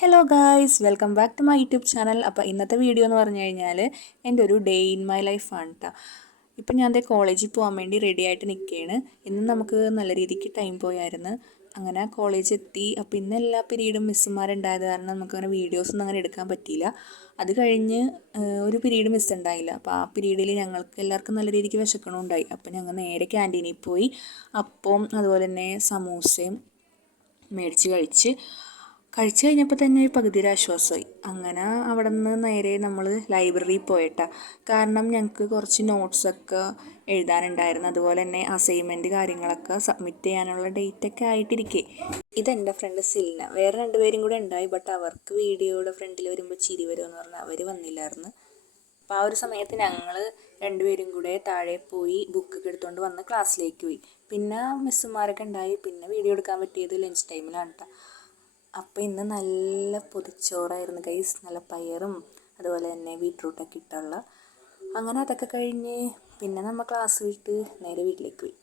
Hello guys, welcome back to my YouTube channel. അപ്പോൾ ഇന്നത്തെ video എന്ന് പറഞ്ഞു കഴിഞ്ഞാൽ എൻ്റെ ഒരു ഡേ ഇൻ മൈ ലൈഫാണ് കേട്ടോ. ഇപ്പം ഞാൻ ദേ കോളേജിൽ പോകാൻ വേണ്ടി റെഡി ആയിട്ട് നിൽക്കുകയാണ്. ഇന്ന് നമുക്ക് നല്ല രീതിക്ക് ടൈം പോയായിരുന്നു. അങ്ങനെ കോളേജ് എത്തി. അപ്പോൾ ഇന്ന് എല്ലാ പീരീഡും മിസ്സുമാരുണ്ടായത് കാരണം നമുക്കങ്ങനെ വീഡിയോസൊന്നും അങ്ങനെ എടുക്കാൻ പറ്റിയില്ല. അത് കഴിഞ്ഞ് ഒരു പീരീഡ് മിസ് ഉണ്ടായില്ല. അപ്പോൾ ആ പീരീഡിൽ ഞങ്ങൾക്ക് എല്ലാവർക്കും നല്ല രീതിക്ക് വിശക്കണമുണ്ടായി. അപ്പോൾ ഞങ്ങൾ നേരെ ക്യാൻറ്റീനിൽ പോയി അപ്പം അതുപോലെ തന്നെ സമൂസയും മേടിച്ച് കഴിച്ച് കഴിഞ്ഞപ്പോൾ തന്നെ പകുതി ഒരു ആശ്വാസമായി. അങ്ങനെ അവിടെ നിന്ന് നേരെ നമ്മൾ ലൈബ്രറിയിൽ പോയിട്ടാ. കാരണം ഞങ്ങൾക്ക് കുറച്ച് നോട്ട്സൊക്കെ എഴുതാനുണ്ടായിരുന്നു. അതുപോലെ തന്നെ അസൈൻമെൻറ്റ് കാര്യങ്ങളൊക്കെ സബ്മിറ്റ് ചെയ്യാനുള്ള ഡേറ്റൊക്കെ ആയിട്ടിരിക്കെ ഇതെൻ്റെ ഫ്രണ്ട് സിൽന. വേറെ രണ്ടുപേരും കൂടെ ഉണ്ടായി. ബട്ട് അവർക്ക് വീഡിയോയുടെ ഫ്രണ്ടിൽ വരുമ്പോൾ ചിരി വരുമെന്ന് പറഞ്ഞാൽ അവർ വന്നില്ലായിരുന്നു. അപ്പോൾ ആ ഒരു സമയത്ത് ഞങ്ങൾ രണ്ടുപേരും കൂടെ താഴെ പോയി ബുക്കൊക്കെ എടുത്തുകൊണ്ട് വന്ന് ക്ലാസ്സിലേക്ക് പോയി. പിന്നെ മിസ്സുമാരൊക്കെ ഉണ്ടായി. പിന്നെ വീഡിയോ എടുക്കാൻ പറ്റിയത് ലഞ്ച് ടൈമിലാണ് കേട്ടോ. അപ്പോൾ ഇന്ന് നല്ല പൊതിച്ചോറായിരുന്നു ഗൈസ്. നല്ല പയറും അതുപോലെ തന്നെ ബീട്രൂട്ടൊക്കെ ഇട്ടുള്ള. അങ്ങനെ അതൊക്കെ കഴിഞ്ഞ് പിന്നെ നമ്മൾ ക്ലാസ് വിട്ട് നേരെ വീട്ടിലേക്ക് പോയി.